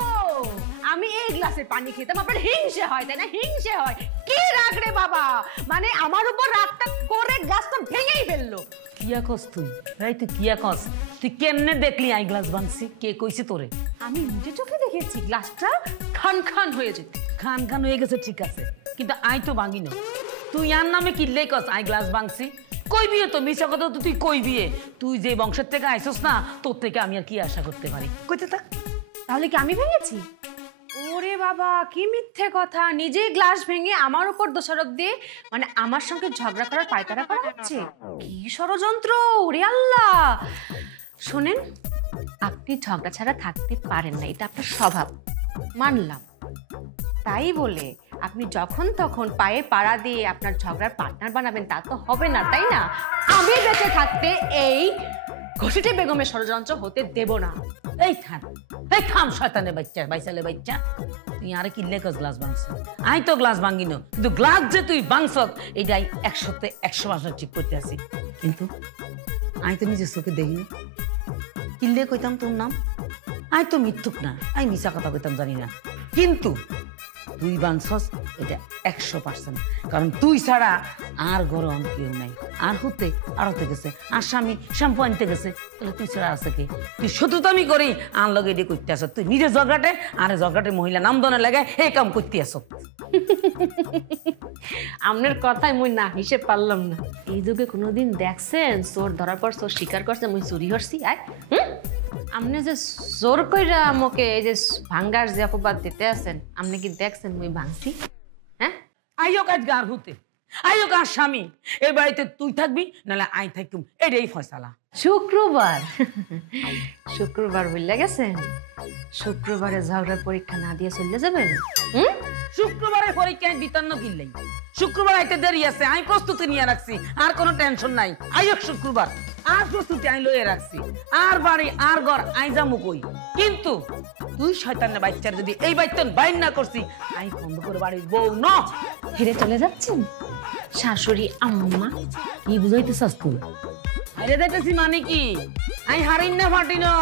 আমি এই গ্লাসে পানি খেতাম, আপনার হিংসে হয় তাই না? হিংসে হয়। কি রাগ রে বাবা, মানে আমার উপর রাগটা করে গ্লাসটা ভেঙেই ফেললো। কিয়া কস তুই রাই, তুই কিয়া কস? তুই কেমনে দেখলি আই গ্লাস ভাঙছি? কে কইছে তোরে? আমি নিজে চোখে দেখেছি গ্লাসটা খান খান হয়ে যেত। খান খান হয়ে গেছে ঠিক আছে, কিন্তু আই তো ভাঙি না। তুই আর নামে কিনলেই কস আই গ্লাস ভাঙছি? কইবিয়ে তো, মিছা কথা তো তুই কইবিয়ে। তুই যে বংশের থেকে আইসস না, তোর থেকে আমি আর কি আশা করতে পারি? কইতে থাক। তাহলে কি আমি ভেঙেছি? ওরে বাবা, কি মিথ্যে কথা! নিজেই গ্লাস ভেঙে আমার উপর দোষারোপ দিয়ে মানে আমার সঙ্গে ঝগড়া করার পায়তারা করা হচ্ছে। কি ষড়যন্ত্র! ওরে আল্লাহ! শোনেন, আপনি ঝগড়া ছাড়া থাকতে পারেন না, এটা আপনার স্বভাব, মানলাম। তাই বলে আপনি যখন তখন পায়ে পাড়া দিয়ে আপনার ঝগড়ার পার্টনার বানাবেন তা তো হবে না, তাই না? আমি বেঁচে থাকতে এই ঘষিটে বেগমের ষড়যন্ত্র হতে দেব না। এই থাম শয়তানের বাচ্চা, বাইসালে বাচ্চা। তুই আরে কিনলে কস গ্লাস ভাঙছ? আই তো গ্লাস ভাঙি না, কিন্তু গ্লাস যে তুই ভাঙছ এটাই 100% 100% ঠিক করতে আসি। কিন্তু আই তো নিজের চোখে দেখি, কিনলে কইতাম তোর নাম। আই তো মিথ্যুক না, আই মিছা কথা কইতাম জানি না, কিন্তু তুই বানছস এটা 100%। কারণ তুই ছাড়া আর ঘরে অন্য কেউ নাই, আর হতে আড়তে গেছে, আর স্বামী শ্যাম্পু আনতে গেছে, তাহলে তুই ছাড়া আছে কে? তুই শত্রুতামি করি আর লগে এটি করতে আস, তুই নিজের ঝগড়াটে আর ঝগড়াটে মহিলা নাম দনে লাগে এই কাম করতে আস। আপনার কথাই মুই না হিসেব পারলাম না। এই যুগে কোনোদিন দেখছেন চোর ধরার পর চোর স্বীকার করছে মুই চুরি করছি? আপনি যে জোর কইরা আমাকে এই যে ভাঙ্গার যে অপবাদ দিতে আছেন, আপনি কি দেখছেন মুই ভাঙছি? হ্যাঁ, আইও কাজ গার হতে, আইও কার স্বামী, এই বাড়িতে তুই থাকবি নাহলে আই থাকুম, এটাই ফয়সালা। শুক্রবার শুক্রবার বললে গেছেন, শুক্রবারে ঝগড়ার পরীক্ষা না দিয়ে চলে যাবেন? শুক্রবারে পরীক্ষায় দিতান্ন কিনলেই, শুক্রবার আইতে দেরি আছে, আমি প্রস্তুতি নিয়ে রাখছি, আর কোনো টেনশন নাই। আইও শুক্রবার আর প্রস্তুতি আমি লইয়ে রাখছি, আর বাড়ি আর ঘর আই যামু কই। কিন্তু তুই শয়তানের বাচ্চার যদি এই বাইতন বাইন না করছি, আমি বন্ধ করে বাড়ির বউ ন ফিরে চলে যাচ্ছেন? শাশুড়ি আম্মা কি বুঝাইতেছস তুই? আরে দেখতেছি মানে কি, আমি হারিন না ফাটি না,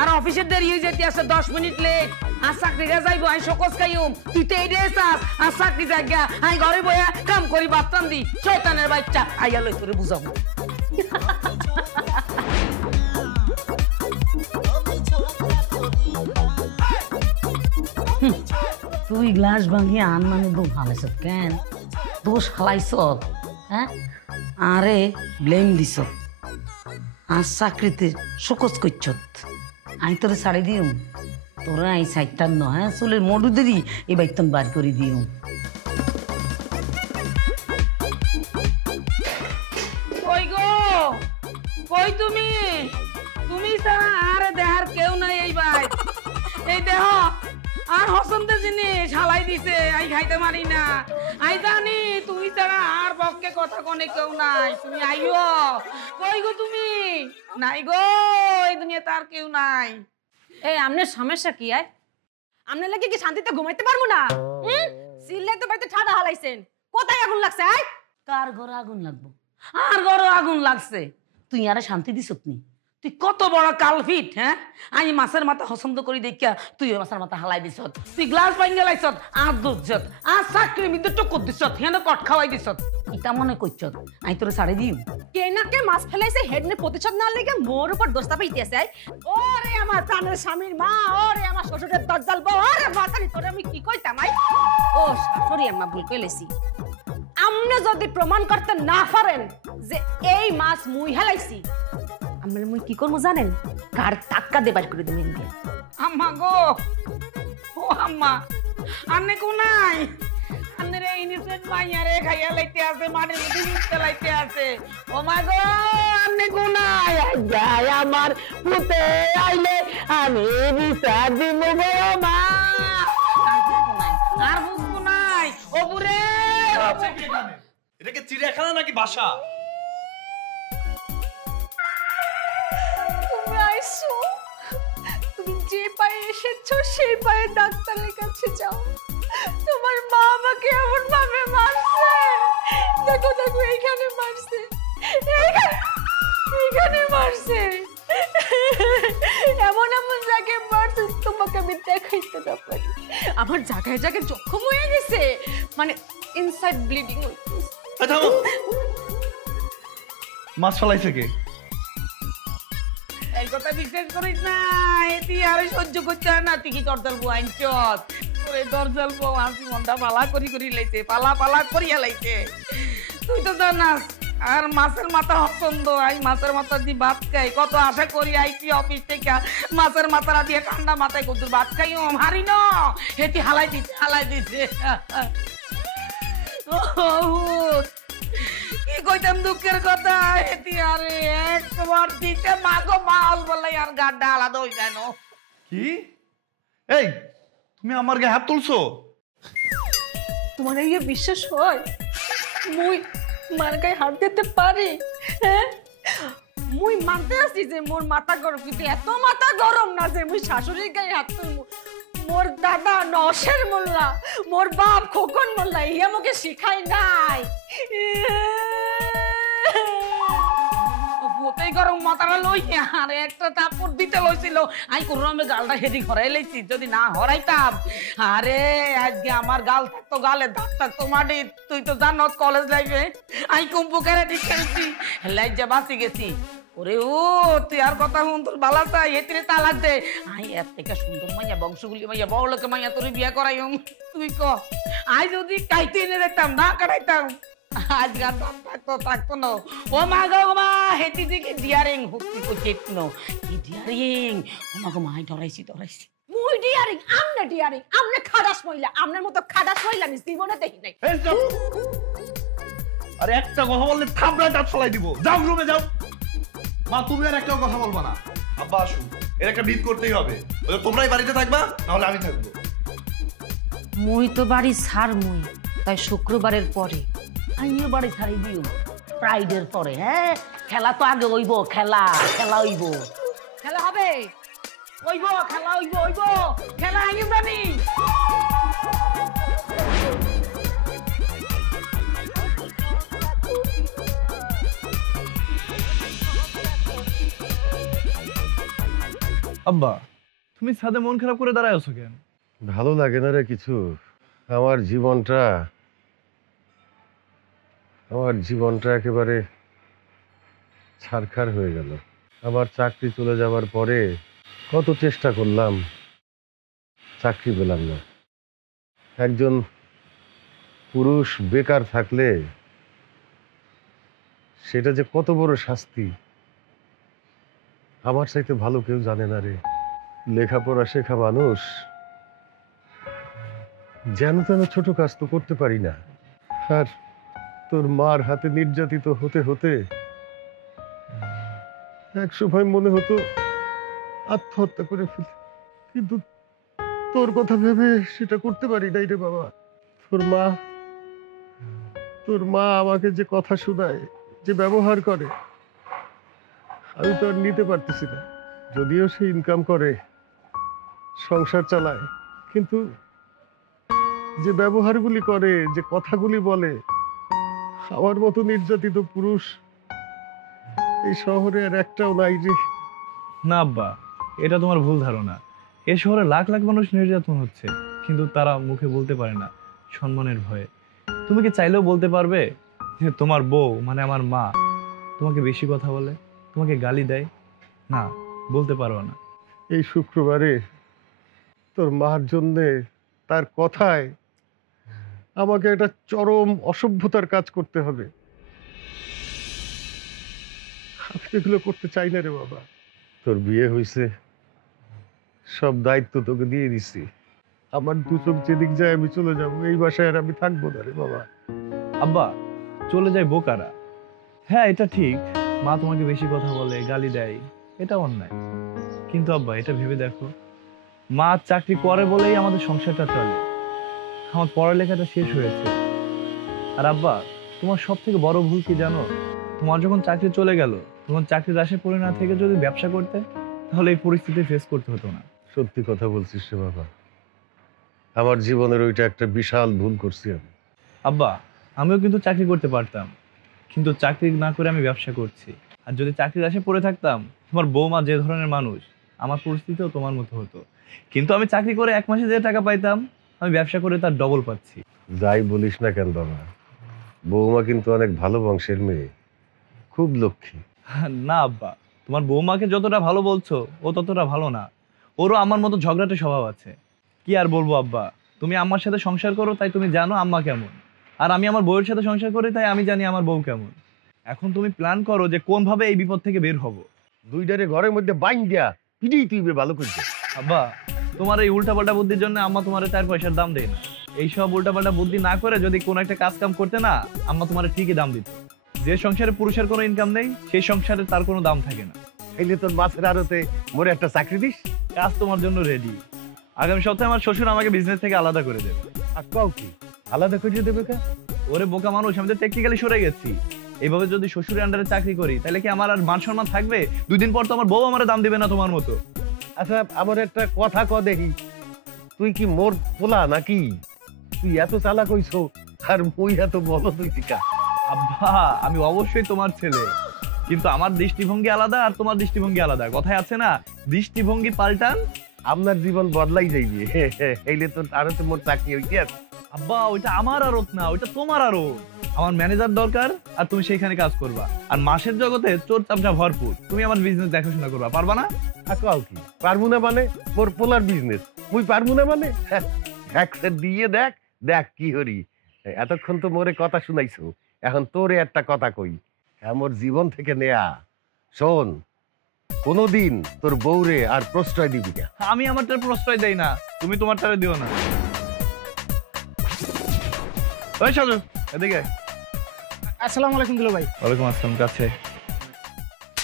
আর অফিসের দেরি হয়ে যেতে আছে 10 মিনিট লেট, আর চাকরিটা যাইবো, আমি সকস খাইম, তুই তো এই ড্রেস আস, আর চাকরি জায়গা আমি ঘরে বইয়া কাম করি বাচ্চান দি, শয়তানের বাচ্চা আইয়া লই করে বুঝাবো। তুই গ্লাস ভাঙিয়ে আন মানে দোষ হালাইছ কেন? দোষ হালাইছ, হ্যাঁ? আরে ব্লেম দিছ, আর চাকরিতে সকস করছত, আমি তোরে ছাড়ি দিম, তোরা এই সাইডটার ন, হ্যাঁ চুলের মডু দেরি এই বাইতন বার করে দিও। কই গো, কই তুমি? তুমি ছাড়া আর দেহার কেউ নাই এই বাই, এই দেহ আর হসন্তে জিনিস হালাই দিছে, আই খাইতে মারি না, আই জানি তুমি ছাড়া আর পক্ষে কথা কোনে কেউ নাই, তুমি আইও। কই গো তুমি? নাই গো, এই দুনিয়াতে আর কেউ নাই। এই আপনার সমস্যা কি? আয় আপনার লাগে কি শান্তিতে ঘুমাইতে পারবো না? সিল্লাই তো বাড়িতে ঠাডা হালাইছেন, কোথায় আগুন লাগছে? আয় কার ঘরে আগুন লাগবো? আর ঘরে আগুন লাগছে, তুই আরে শান্তি দিস নি? তুই কত বড় কালফিট, হ্যাঁ? আমি মাছের মাথা পছন্দ করি দেখিয়া তুই মাছের মাথা হালাই দিস, তুই গ্লাস ভাঙিয়ে লাইছত, আর দুধছত, আর চাকরির মধ্যে টক্কর দিস, হেন কট খাওয়াই দিস, ইটা মনে করছ আমি তোরে ছাড়ি দিম? কে না কে মাছ ফেলাইছে হেডনে প্রতিশোধ না লেগে মোর উপর দোষটা পাইতেছে। ওরে আমার প্রাণের স্বামীর মা, ওরে আমার শ্বশুরের দজ্জাল বউ, ওরে মাতারি তোরে আমি কি কইতাম? আই ও শাশুড়ি আম্মা ভুল কইলেছি। আপনি যদি প্রমাণ করতে না পারেন যে এই মাছ মুই হেলাইছি, আমরা মুই কি করবো জানেন? কার টাক্কা দেবার করে দিবেন। আম্মা গো, ও আম্মা, আন্নে কো নাই? আন্নের এই ইনিসেন্ট মাইয়ারে খাইয়া লাইতে আছে, মাটির মধ্যে মিশতে লাইতে আছে। ও মা গো, আন্নে কো নাই? যায় আমার পুতে আইলে আমি বিচার দিব গো মা। আর বুঝবো নাই, ও বুড়ে। এটা কি চিড়িয়াখানা নাকি বাসা? তুমি আইছো, তুমি যে পায়ে এসেছো সেই পায়ে ডাক্তারের কাছে যাও। তোমার মা আমাকে এমন ভাবে মারছে, দেখো দেখো এইখানে মারছে, এইখানে মারছে, এমন এমন জায়গায় মারছে তোমাকে আমি দেখাইতে না পারি। আমার জায়গায় জায়গায় জখম হয়ে গেছে, মানে ইনসাইড ব্লিডিং হইতেছে। মাছ ফেলাইছে কে? এই কথা বিশ্বাস করিস না, এটি আরে সহ্য করতে হয় না, তুই কি দরজাল বউ আইনছত? ওরে দরজাল বউ আসি মনটা পালা করি করি লাইছে, পালা পালা করিয়া লাইছে। তুই তো জানাস আর মাছের মাথা পছন্দ, আই মাছের মাথা দিয়ে ভাত খাই, কত আশা করি আইছি অফিস থেকে, মাছের মাথাটা দিয়ে ঠান্ডা মাথায় কত ভাত খাই, হারি না হেতি হালাই দিছে, হালাই দিছে। কি কইতাম দুঃখের কথা, হেতি আরে একবার দিতে মাগো মাল বলে আর গাড্ডা আলাদা হই যায় না। কি? এই তুমি আমার গায়ে হাত তুলছো? তোমার এই বিশ্বাস হয় মুই মার গায়ে হাত দিতে পারি? হ্যাঁ, মুই মানতে আছি যে মোর মাথা গরম, কিন্তু এত মাথা গরম না যে মুই শাশুড়ির গায়ে হাত তুলবো। মোর দাদা নশের মোল্লা, মোর বাপ খোকন মোল্লা ই আমাকে শিখাই নাই। অপু হতেই গরম মাথাটা লই আর একটা তাপড় দিতে লইছিল আই কোরমে গালটা হেদি ঘরাই লাইছি যদি না হরাইতাম আরে আজকে আমার গাল থাকতো গালে দাঁত থাকতো মাটি তুই তো জানোস কলেজ লাইফে আই কুম্পু করে ঠিক করেছি লাইজা বাঁচি গেছি ওরে ও তুই আর কথা শুন তোর বালা চাই এতিরে তালাক দে আই এর থেকে সুন্দর মাইয়া বংশগুলি মাইয়া বড় লোকে মাইয়া তোর বিয়া করাই তুই ক আই যদি কাইতে এনে দেখতাম না কাটাইতাম আজ গান থাকতো না ও মা গো মা হেতি দিকে ডিয়ারিং হুক্তি কো চেতনো কি ডিয়ারিং ও মা গো মাই ডরাইছি মুই ডিয়ারিং আমনে খাদাস মহিলা আমনের মতো খাদাস মহিলা আমি জীবনে দেখি নাই। আরে একটা কথা বললে থাবড়া দাঁত ফলাই দিব। যাও রুমে যাও। মা তুমি আর একটা কথা বলবা না। আব্বা আসুন, এর একটা ভিত করতেই হবে। তোমরাই বাড়িতে থাকবা, নাহলে আমি থাকবো। মুই তো বাড়ি ছাড় মুই, তাই শুক্রবারের পরে আইও বাড়ি ছাড়ি দিও ফ্রাইডের পরে। হ্যাঁ খেলা তো আগে হইব, খেলা হইব, খেলা হবে খেলা আইও জানি। আব্বা তুমি ছাদে মন খারাপ করে দাঁড়ায় আছো কেন? ভালো লাগে না রে কিছু। আমার জীবনটা একেবারে ছারখার হয়ে গেল। আমার চাকরি চলে যাবার পরে কত চেষ্টা করলাম, চাকরি পেলাম না। একজন পুরুষ বেকার থাকলে সেটা যে কত বড় শাস্তি আমার চাইতে ভালো কেউ জানে না রে। লেখাপড়া শেখা মানুষ যেন তেন ছোট কাজ তো করতে পারি না। আর তোর মার হাতে নির্যাতিত হতে হতে এক সময় মনে হতো আত্মহত্যা করে ফেলি, কিন্তু তোর কথা ভেবে সেটা করতে পারি নাই রে বাবা। তোর মা আমাকে যে কথা শোনায়, যে ব্যবহার করে, আমি তো আর নিতে পারতেছি না। যদিও সে ইনকাম করে, সংসার চালায়, কিন্তু যে ব্যবহারগুলি করে, যে কথাগুলি বলে, আমার মতো নির্যাতিত পুরুষ এই শহরে আর একটাও নাই রে। না আব্বা, এটা তোমার ভুল ধারণা। এ শহরে লাখ লাখ মানুষ নির্যাতন হচ্ছে, কিন্তু তারা মুখে বলতে পারে না সম্মানের ভয়ে। তুমি কি চাইলেও বলতে পারবে যে তোমার বউ মানে আমার মা তোমাকে বেশি কথা বলে, তোমাকে গালি দেয়? না, বলতে পারো না। এই শুক্রবারে তোর মার জন্যে, তার কথায় আমাকে একটা চরম অসভ্যতার কাজ করতে হবে। আমি এগুলো করতে চাই না রে বাবা। তোর বিয়ে হয়েছে, সব দায়িত্ব তোকে দিয়ে দিছি। আমার দু চোখ যেদিক যায় আমি চলে যাবো, এই বাসায় আর আমি থাকবো না রে বাবা। আব্বা, চলে যায় বোকারা। হ্যাঁ, এটা ঠিক, মা তোমাকে বেশি কথা বলে, গালি দেয়, এটা অন্যায়। কিন্তু আব্বা, এটা ভেবে দেখো, মা চাকরি করে বলেই আমাদের সংসারটা চলে, আমার পড়ালেখাটা শেষ হয়েছে। আর আব্বা, তোমার সব থেকে বড় ভুল কি জানো? তোমার যখন চাকরি চলে গেল, তখন চাকরির আশায় পড়ে না থেকে যদি ব্যবসা করতে, তাহলে এই পরিস্থিতি ফেস করতে হতো না। সত্যি কথা বলছিস রে বাবা, আমার জীবনের ওইটা একটা বিশাল ভুল করছি আমি। আব্বা, আমিও কিন্তু চাকরি করতে পারতাম, কিন্তু চাকরি না করে আমি ব্যবসা করছি। আর যদি চাকরির আশায় পড়ে থাকতাম, তোমার বৌমা যে ধরনের মানুষ, আমার পরিস্থিতিও তোমার মতো হতো। কিন্তু আমি চাকরি করে 1 মাসে যে টাকা পাইতাম, আমি ব্যবসা করে তার ডবল পাচ্ছি। যাই বলিস না কেন বাবা, বৌমা কিন্তু অনেক ভালো বংশের মেয়ে, খুব লক্ষ্মী। না আব্বা, তোমার বৌমাকে যতটা ভালো বলছো, ও ততটা ভালো না। ওরও আমার মতো ঝগড়াটে স্বভাব আছে। কি আর বলবো আব্বা, তুমি আম্মার সাথে সংসার করো, তাই তুমি জানো আম্মা কেমন, আর আমি আমার বউয়ের সাথে সংসার করি, তাই আমি জানি আমার বউ কেমন। এখন তুমি প্ল্যান করো যে কোন ভাবে এই বিপদ থেকে বের হব। দুইটারে ঘরের মধ্যে বাইন দিয়া পিড়ি তুই ভালো করছে। আব্বা, তোমার এই উল্টাপাল্টা বুদ্ধির জন্য আম্মা তোমার 4 পয়সার দাম দেয় না। এইসব উল্টাপাল্টা বুদ্ধি না করে যদি কোনো একটা কাজ কাম করতে না, আম্মা তোমার ঠিকই দাম দিত। যে সংসারে পুরুষের কোনো ইনকাম নেই, সেই সংসারে তার কোনো দাম থাকে না। এই যে তোর মাছের আড়তে মোরে একটা চাকরি দিস, কাজ তোমার জন্য রেডি। আগামী সপ্তাহে আমার শ্বশুর আমাকে বিজনেস থেকে আলাদা করে দেবে। আর কাউ কি আলাদা করে দেবে? ওরে বোকা মানুষ, আমি তো টেকনিক্যালি সরে গেছি। এইভাবে যদি শ্বশুরের আন্ডারে চাকরি করি, তাহলে কি আমার আর মান সম্মান থাকবে? 2 দিন পর তো আমার বউ আমার দাম দিবে না তোমার মতো। আচ্ছা, আমার একটা কথা দেখি, তুই কি মোর পোলা নাকি? তুই এত চালাক হইছো আর মুই এত বলো তুই টিকা? আব্বা, আমি অবশ্যই তোমার ছেলে, কিন্তু আমার দৃষ্টিভঙ্গি আলাদা আর তোমার দৃষ্টিভঙ্গি আলাদা। কথায় আছে না, দৃষ্টিভঙ্গি পাল্টান আপনার জীবন বদলাই যাইবে। এইলে তো আরো তো মোর চাকরি হইতে আছে। আব্বা ওইটা আমার আরত না, ওইটা তোমার আরত। আমার ম্যানেজার দরকার আর তুমি সেইখানে কাজ করবা। আর মাসের জগতে চোর চামচা ভরপুর, তুমি আমার বিজনেস দেখাশোনা করবা, পারবা না? কাও কি পারবো না মানে? মোর পোলার বিজনেস মুই পারবো না মানে? একসের দিয়ে দেখ দেখ কি হরি। এতক্ষণ তো মোরে কথা শুনাইছো, এখন তোরে একটা কথা কই, মোর জীবন থেকে নেয়া। শোন, কোনদিন তোর বউরে আর প্রশ্রয় দিবি না। আমি আমারটার প্রশ্রয় দেই না, তুমি তোমারটারে দিও না। ওই সাজু এদিকে। আসসালামু আলাইকুম দুলা ভাই। ওয়ালাইকুম আসসালাম। কাছে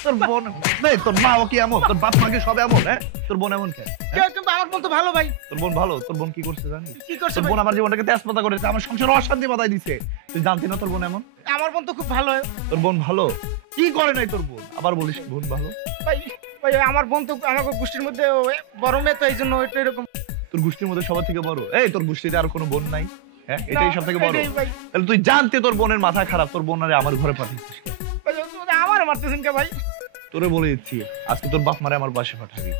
তোর বোন নেই, তোর মা ও কি এমন, তোর বাপ মাকে সব এমন? হ্যাঁ, তোর বোন এমন কেন? কিন্তু আমার বোন তো ভালো ভাই। তোর বোন ভালো? তোর বোন কি করছে জানিস? কি করছে? তোর বোন আমার জীবনটাকে তেজপাতা করেছে, আমার সংসারে অশান্তি বাধাই দিছে। তুই জানতি না তোর বোন এমন? আমার বোন তো খুব ভালো। তোর বোন ভালো? কি করে নাই তোর বোন? আবার বলিস বোন ভালো? ভাই ভাই আমার বোন তো আমার গোষ্ঠীর মধ্যে বড় মেয়ে, তো এই জন্য ওইটা এরকম। তোর গোষ্ঠীর মধ্যে সবার থেকে বড়? এই তোর গোষ্ঠীতে আর কোনো বোন নাই? হ্যাঁ, এটাই সব থেকে বড়। তাহলে তুই জানতে তোর বোনের মাথা খারাপ, তোর বোন আরে আমার ঘরে পাঠিয়েছিস। আমার মারতেছেন কে ভাই? তোরে বলে দিচ্ছি, আজকে তোর বাপ মারে আমার বাসে পাঠাবি।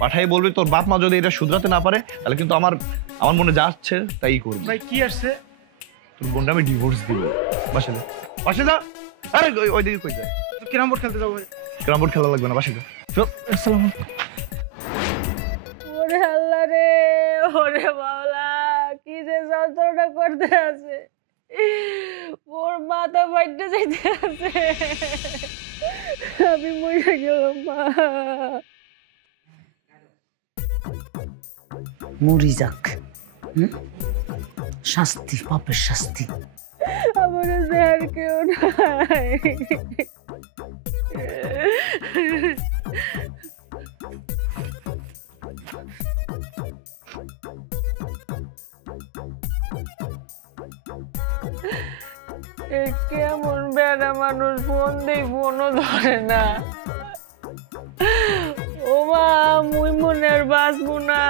পাঠাই বলবি তোর বাপ মা যদি এটা শুধরাতে না পারে তাহলে কিন্তু আমার মনে যাচ্ছে তাই করবি। ভাই কি আসছে? তোর বোনটা আমি ডিভোর্স দিব। বাসে যা, বাসে যা। আরে ওইদিকে কই যায়? ক্যারাম বোর্ড খেলতে যাবো ভাই। ক্যারাম বোর্ড খেলা লাগবে না, বাসে যা। আসসালামু ওরে আল্লাহ রে, ওরে বাবা, কি যে যন্ত্রণা করতে আছে, ওর মাথা ফাইটে যাইতে আছে। আমি মরে গেলাম মা। মরি যাক, শাস্তি, পাপের শাস্তি। আমার আর কেউ নাই। কেমন বেড়া মানুষ, ফোন দেই ফোনও ধরে না। ও মা, মুই মনে আর বাঁচবো না।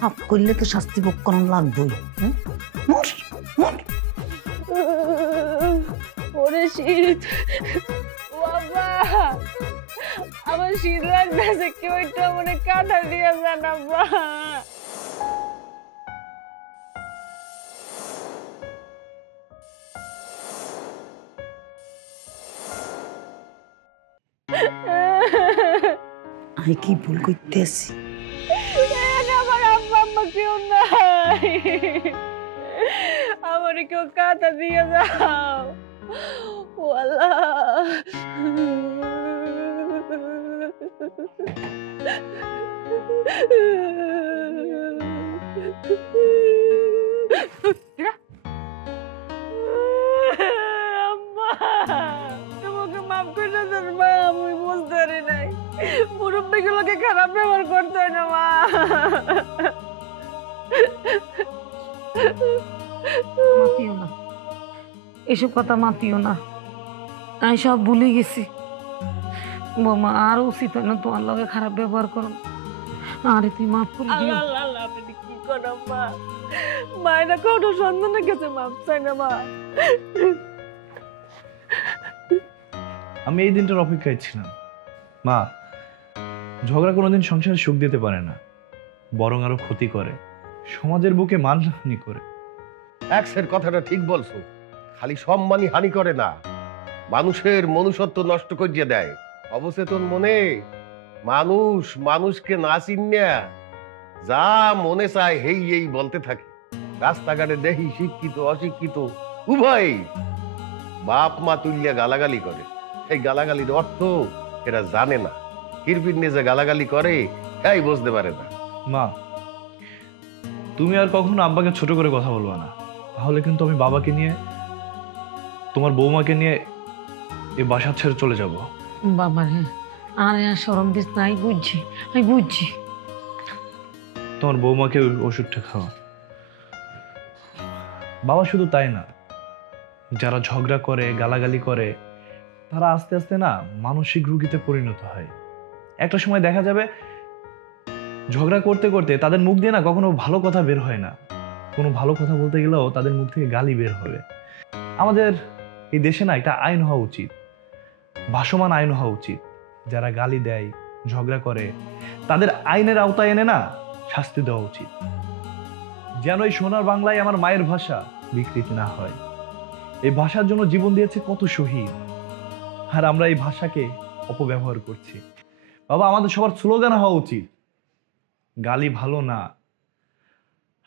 পাপ করলে তো শাস্তি ভোগ করানো লাগবেই। ওরে শীত বাবা, আমার শীত লাগতেছে, কেউ একটা মনে কাঁথা দিয়ে জানাবা। আমি কি ভুল করতেছি? আমার আব্বা আম্মা কেউ নাই, আমার কেউ কাঁথা দিয়ে যাও। ও আল্লাহ, তোমাকে মাফ করে দেন মা, আমি বুঝতে পারি নাই। মুরব্বীগুলোকে খারাপ ব্যবহার করতে হয় না মা। মাতিও না, এসব কথা মাতিও না, আমি সব ভুলে গেছি। বৌমা আর উচিত হয় না তোমার লগে খারাপ ব্যবহার করো। আরে তুই মাফ করে দিও। আপনি কি করেন মা? মায়েরা কোনো সন্তানের কাছে মাফ চাই না মা। আমি এই দিনটার অপেক্ষায় ছিলাম। মা, ঝগড়া কোনোদিন সংসারে সুখ দিতে পারে না, বরং আরো ক্ষতি করে, সমাজের বুকে মানহানি করে। একসের কথাটা ঠিক বলছো, খালি সম্মানই হানি করে না, মানুষের মনুষ্যত্ব নষ্ট করিয়ে দেয়। অবচেতন মনে মানুষ মানুষকে না চিনিয়া যা মনে চায় হেই এই বলতে থাকে। রাস্তাঘাটে দেখি শিক্ষিত অশিক্ষিত উভয় বাপ মা তুলিয়া গালাগালি করে। এই গালাগালির অর্থ এরা জানে না, কিরপিন্নে যে গালাগালি করে এই বুঝতে পারে না। মা, তুমি আর কখনো আব্বাকে ছোট করে কথা বলবা না, তাহলে কিন্তু আমি বাবাকে নিয়ে, তোমার বৌমাকে নিয়ে এই বাসা ছেড়ে চলে যাব। বাবা রে, আরে আর শরম দিস না, আমি বুঝছি, আমি বুঝছি। তোমার বৌমাকে ওষুধটা খাওয়া। বাবা শুধু তাই না, যারা ঝগড়া করে গালাগালি করে তারা আস্তে আস্তে না মানসিক রোগীতে পরিণত হয়। একটা সময় দেখা যাবে ঝগড়া করতে করতে তাদের মুখ দিয়ে না কখনো ভালো কথা বের হয় না, কোনো ভালো কথা বলতে গেলেও তাদের মুখ থেকে গালি বের হবে। আমাদের এই দেশে না এটা আইন হওয়া উচিত, ভাসমান আইন হওয়া উচিত। যারা গালি দেয়, ঝগড়া করে, তাদের আইনের আওতায় এনে না শাস্তি দেওয়া উচিত, যেন এই সোনার বাংলায় আমার মায়ের ভাষা বিকৃতি না হয়। এই ভাষার জন্য জীবন দিয়েছে কত শহীদ, আর আমরা এই ভাষাকে অপব্যবহার করছি। বাবা, আমাদের সবার স্লোগান হওয়া উচিত, গালি ভালো না,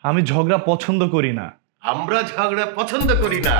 আমি ঝগড়া পছন্দ করি না। আমরা ঝগড়া পছন্দ করি না।